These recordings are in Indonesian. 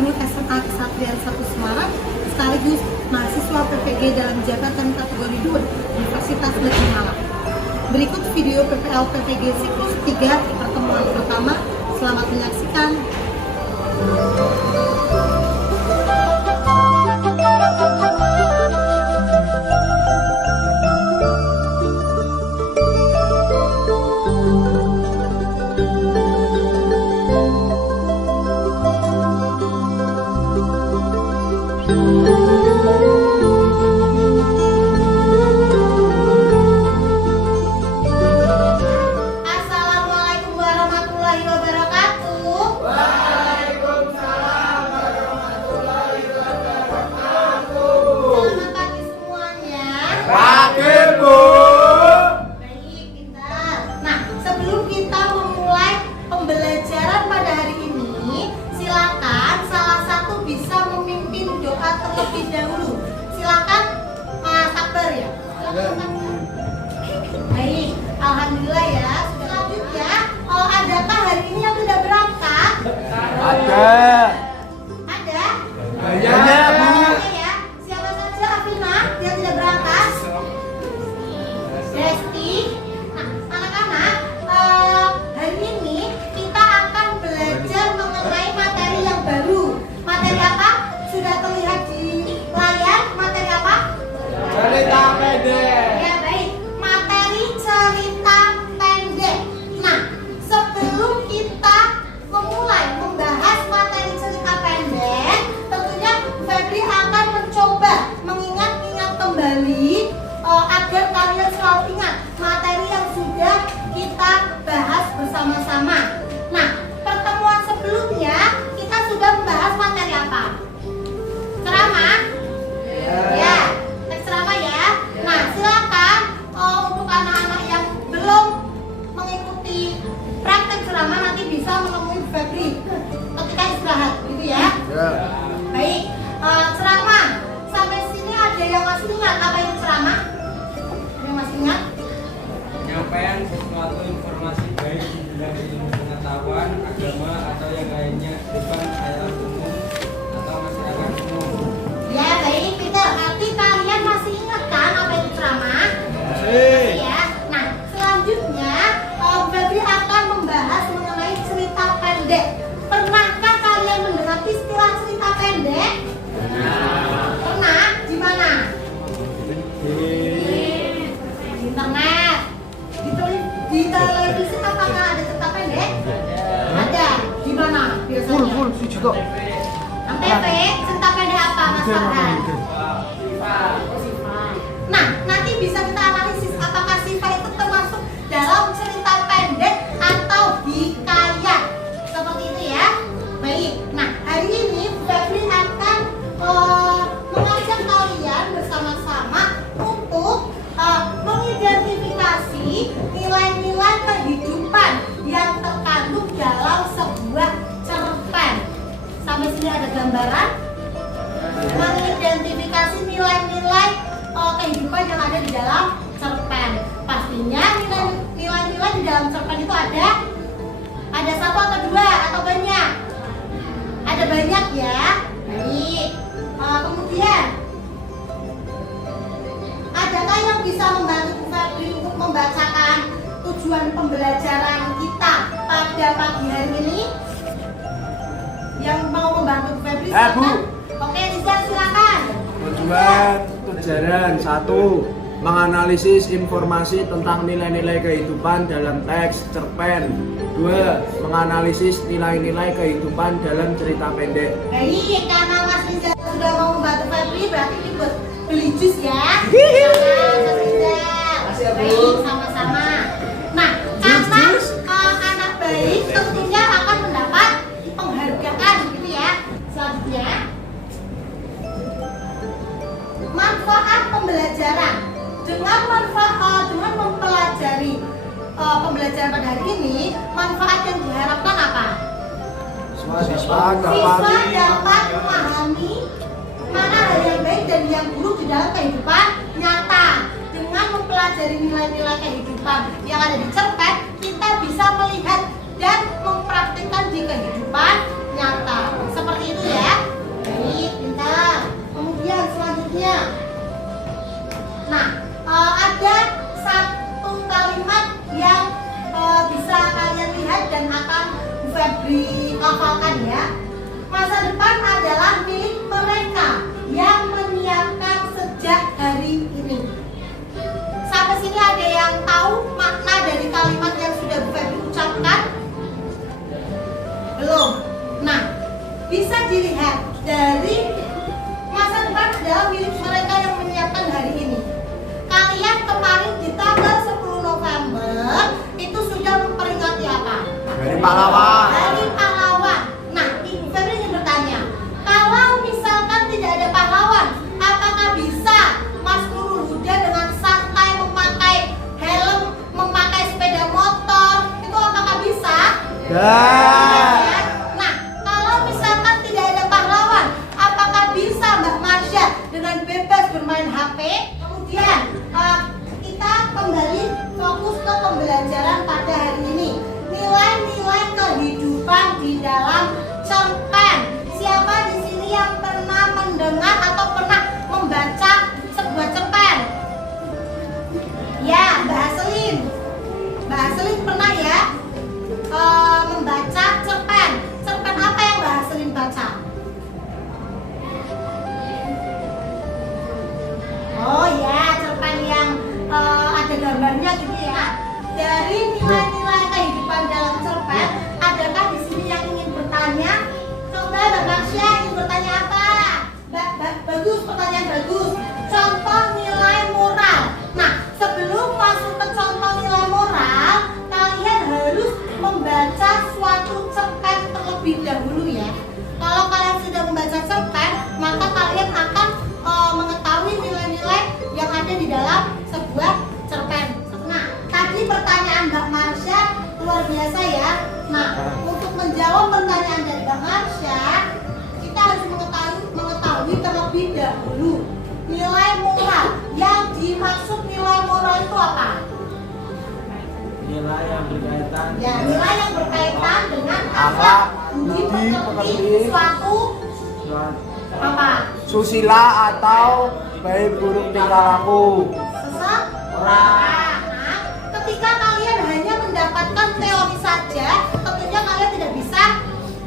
Guru SMA Kesatrian 1 Semarang sekaligus mahasiswa PPG dalam jabatan kategori 2 Universitas Negeri Malang. Berikut video PPL PPG siklus 3 pertemuan pertama. Selamat menyaksikan. Assalamualaikum warahmatullahi wabarakatuh. Waalaikumsalam warahmatullahi wabarakatuh. Selamat pagi semuanya. Pagi, Bu. Baik, pintar. Nah, sebelum kita memulai pembelajaran pada hari ini, silakan salah satu bisa memimpin doa terlebih dahulu. Silakan Mas Akbar ya. Silakan Mas Akbar. Baik, alhamdulillah ya. Selanjutnya, adakah hari ini yang tidak berangkat? Ada. Ada? Banyak, Bu. Oke ya. Siapa saja Afina yang tidak berangkat? Desti. Nah, anak-anak, hari ini kita akan belajar mengenai materi yang baru. Materi apa? Sudah terlihat di layar. Materi apa? Cerita pendek. Ya baik, materi cerita pendek. Nah, sebelum kita memulai membahas materi cerita pendek, tentunya Febri akan mencoba mengingat-ingat kembali agar kalian selalu ingat materi yang sudah kita bahas bersama-sama. Nah, pertemuan sebelumnya kita sudah membahas materi apa? Ceramah? Ya, teks ceramah ya. Nah, silakan untuk anak-anak yang belum mengikuti praktek ceramah nanti bisa menemui Febri ketika istirahat, gitu ya. Ya. Baik, ceramah. Sampai sini ada yang masih ingat apa itu ceramah? Ada yang masih ingat? Penyampaian sesuatu informasi baik di bidang ilmu pengetahuan, agama, atau yang lainnya di depan halayak umum atau masyarakat umum. Ya, baik, Peter. Nanti kalian masih ingat kan apa itu ceramah? Masih. Ya. Nah, selanjutnya Febri akan membahas mengenai cerita pendek. Pernahkah kalian mendengar istilah cerita pendek? Pernah? Di mana? Di internet. Di televisi apakah ada cerita pendek? Ada. Di mana biasanya? Full sih juga. Antv, cerita pendek apa Mas Farhan? Nah, nanti bisa kita analisis apakah Siva itu termasuk dalam cerita pendek atau hikayat. Seperti itu ya. Baik. Nah, hari ini Febri akan mengajak kalian bersama-sama untuk mengidentifikasi nilai-nilai kehidupan yang terkandung dalam sebuah cerpen. Sampai sini ada gambaran mengidentifikasi nilai-nilai kehidupan yang ada di dalam cerpen. Pastinya nilai-nilai di dalam cerpen itu ada satu atau dua atau banyak? Ada banyak ya. Baik. Kemudian adakah yang bisa membantu Febri untuk membacakan tujuan pembelajaran kita pada pagi hari ini? Yang mau membantu Febri Bu. silakan. Oke, Rizal silakan. Tujuan pelajaran 1. Menganalisis informasi tentang nilai-nilai kehidupan dalam teks cerpen. 2. Menganalisis nilai-nilai kehidupan dalam cerita pendek. Baik, karena Mas Rizal sudah mau membantu Febri, berarti ini buat beli jus ya. Sama Mas Rizal. Baik, sama-sama. Nah, karena anak baik tentunya akan mendapat penghargaan gitu ya. Selanjutnya, manfaat pembelajaran. Dengan mempelajari pembelajaran pada hari ini, manfaat yang diharapkan apa? Siswa Siswa dapat memahami mana hal yang baik dan yang buruk di dalam kehidupan nyata. Dengan mempelajari nilai-nilai kehidupan yang ada di cerpen, kita bisa melihat dan mempraktikkan di kehidupan nyata. Seperti itu ya. dilihat dari masa depan adalah milik mereka yang menyiapkan hari ini. Kalian kemarin di tanggal 10 November itu sudah memperingati apa? Dari pahlawan. Hari pahlawan. Nah, Ibu Febri ingin bertanya, kalau misalkan tidak ada pahlawan, apakah bisa Mas Nurul Huda dengan santai memakai helm, memakai sepeda motor, itu apakah bisa? Ya. Nah, kalau misalkan tidak ada pahlawan, apakah bisa Mbak Marsha dengan bebas bermain HP? Kemudian kita kembali fokus ke pembelajaran pada hari ini. Nilai-nilai kehidupan di dalam cerpen. Siapa di sini yang pernah mendengar atau pernah membaca sebuah cerpen? Ya, Mbak Haselin. Mbak Haselin pernah ya membaca cerpen. Cerpen apa yang Mbak Haselin baca? Oh ya, cerpen yang ada gambarnya gitu ya. Dari nilai-nilai kehidupan dalam cerpen, adakah di sini yang ingin bertanya? Coba Mbak Marsha ingin bertanya apa? Bagus, pertanyaan bagus. Contoh nilai moral. Nah, sebelum masuk ke contoh nilai moral, kalian harus membaca suatu cerpen terlebih dahulu ya. Kalau kalian sudah membaca cerpen, maka kalian akan mengetahui nilai-nilai yang ada di dalam sebuah cerpen. Nah, tadi pertanyaan Mbak Marsha luar biasa ya. Nah, untuk menjawab pertanyaan dari Mbak Marsha, kita harus mengetahui terlebih dahulu nilai moral. Yang dimaksud nilai moral itu apa? Nilai yang berkaitan. Ya, nilai yang berkaitan dengan Akhlak, akhlak, budi, budi, pekerti, suatu apa? Susila atau baik buruk tingkah laku. Seseorang. Nah, ketika kalian hanya mendapatkan teori saja, tentunya kalian tidak bisa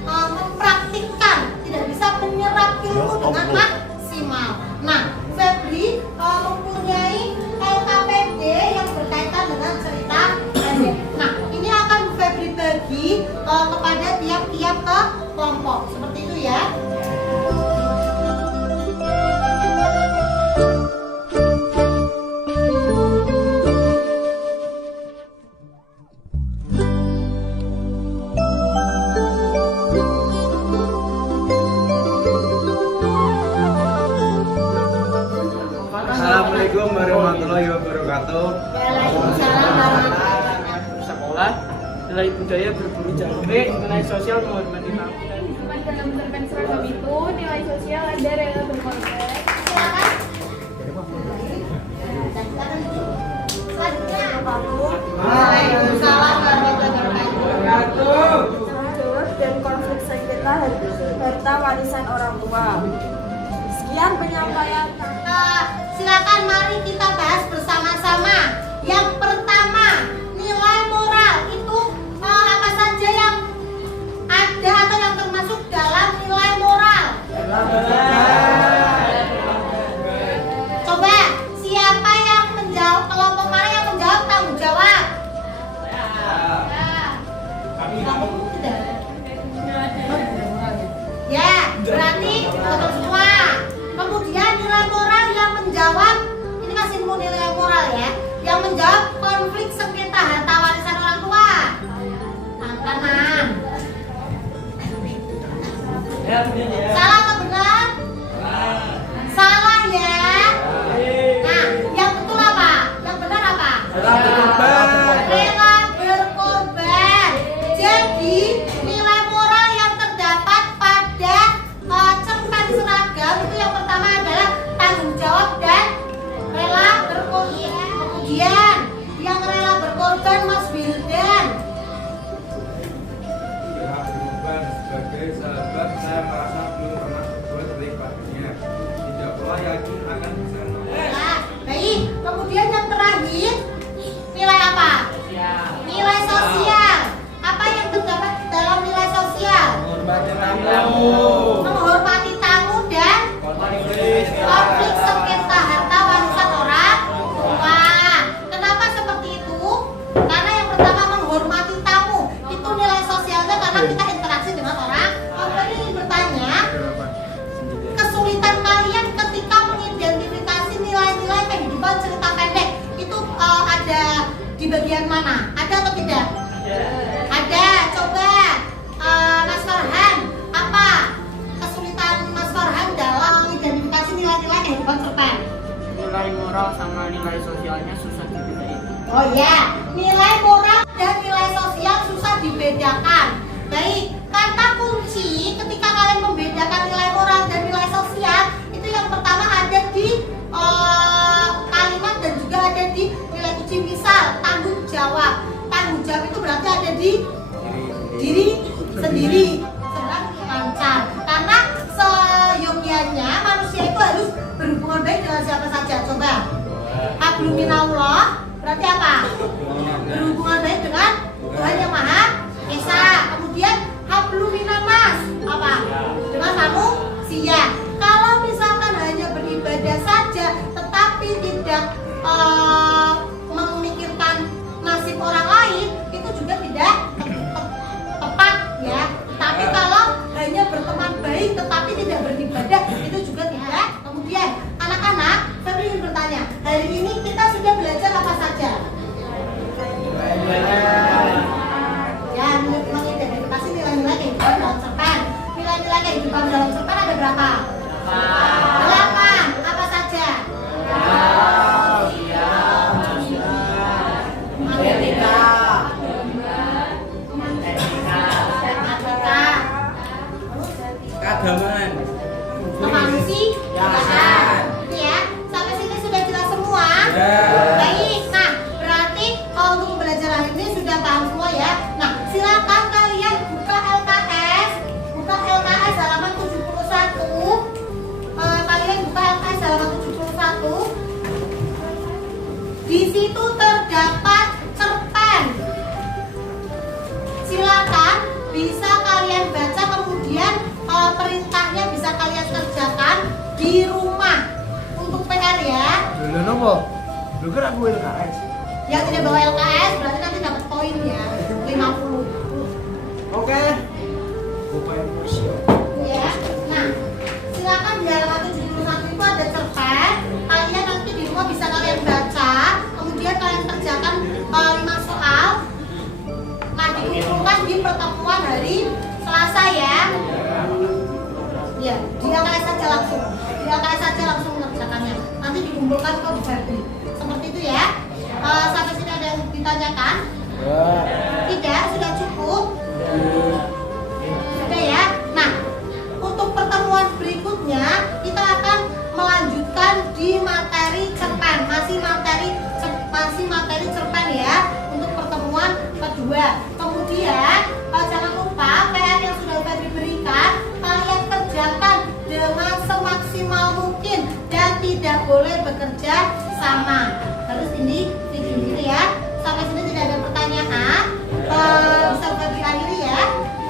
mempraktikkan, tidak bisa menyerap ilmu dengan maksimal. Nah, Febri mempunyai LKPD yang berkaitan dengan cerita pendek. Nah, ini akan Febri bagi kepada tiap-tiap kelompok. Seperti itu ya. Assalamualaikum warahmatullahi wabarakatuh. Waalaikumsalam warahmatullahi wabarakatuh. Sekolah, nilai budaya berburu jangkrik, nilai sosial menghormati tamu. Cuma dalam cerpen seragam itu nilai sosial ada rela berkorban. Silakan. Selanjutnya apa Bu? Waalaikumsalam warahmatullahi wabarakatuh. Jawab dan konflik sengketa harta warisan orang tua. Sekian penyampaian. Silakan mari kita bahas bersama-sama. Yang pertama, nilai moral itu apa saja yang ada atau yang termasuk dalam nilai moral? Coba siapa yang menjawab? Kelompok mana yang menjawab tanggung jawab? Ya, berarti betul semua. Kemudian nilai moral yang menjawab, ini masih mau nilai moral ya, yang menjawab konflik sengketa harta warisan orang tua. Kanan. Salah atau benar? Salah ya. Nah, yang betul apa? Yang benar apa? Rela berkorban. Jadi nilai moral yang terdapat pada cerpen seragam itu yang pertama adalah tanggung jawab dan rela berkorban. Kemudian yang rela berkorban Mas Wildan. Rela berkorban sebagai sahabat, saya merasa belum pernah moral sama nilai sosialnya susah dibedain. Oh ya, nilai moral dan nilai sosial susah dibedakan. Baik, kata kunci ketika kalian membedakan nilai moral dan nilai sosial itu yang pertama ada di kalimat dan juga ada di nilai kunci. Misal tanggung jawab. Tanggung jawab itu berarti ada di diri sendiri, sedang lancar. Karena seyogianya manusia itu harus berhubungan baik dengan siapa saja. Coba. Hablum minallah berarti apa? Berhubungan baik dengan Tuhan yang Maha Esa. Kemudian hablum minannas apa? Dengan manusia. Kalau misalkan hanya beribadah saja tetapi tidak memikirkan nasib orang lain, itu juga tidak tepat ya. Tapi kalau hanya berteman baik tetapi tidak beribadah, itu juga tidak. Kemudian anak-anak, saya ingin bertanya, hari ini kita sudah belajar apa saja? Ya, mengidentifikasi nilai-nilai kehidupan dalam cerpen. Nilai-nilai kehidupan dalam cerpen ada berapa? 8. Apa saja? Keagamaan. Kemanusiaan. Ini ya, sampai sini sudah jelas semua? Baik, nah berarti kalau untuk belajar hari ini sudah paham semua ya. Nah, silakan kalian buka LKS halaman 71. Kalian buka LKS halaman 71. Di situ terdapat cerpen. Silakan bisa kalian baca, kemudian perintahnya bisa kalian kerjakan di rumah untuk PR ya. Dulu nopo? Lu kan aku LKS. Yang tidak bawa LKS berarti nanti dapat poin ya 50. Oke. Ya. Nah, silakan di halaman 71 itu ada cerpen. Kalian nanti di rumah bisa kalian baca, kemudian kalian kerjakan 5 soal. Nah, dikumpulkan di pertemuan hari Selasa ya. Ya, di LKS saja langsung. Di LKS saja langsung mengerjakannya. Nanti dikumpulkan ke Barbie. Seperti itu ya. Sampai sini ada yang ditanyakan? Tidak, sudah cukup. Sudah ya. Nah, untuk pertemuan berikutnya kita akan melanjutkan di materi cerpen. Masih materi cerpen ya untuk pertemuan kedua. Kemudian jangan lupa PR yang sudah Febri berikan kalian kerjakan dengan semaksimal mungkin dan tidak boleh bekerja sama. Terus ini video ini ya. Sampai sini tidak ada pertanyaan. Bisa Febri akhiri ya.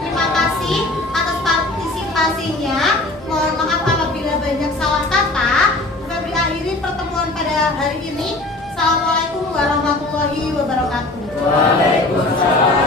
Terima kasih atas partisipasinya. Mohon maaf apabila banyak salah kata. Febri akhiri pertemuan pada hari ini. Assalamualaikum warahmatullahi wabarakatuh. Waalaikumsalam.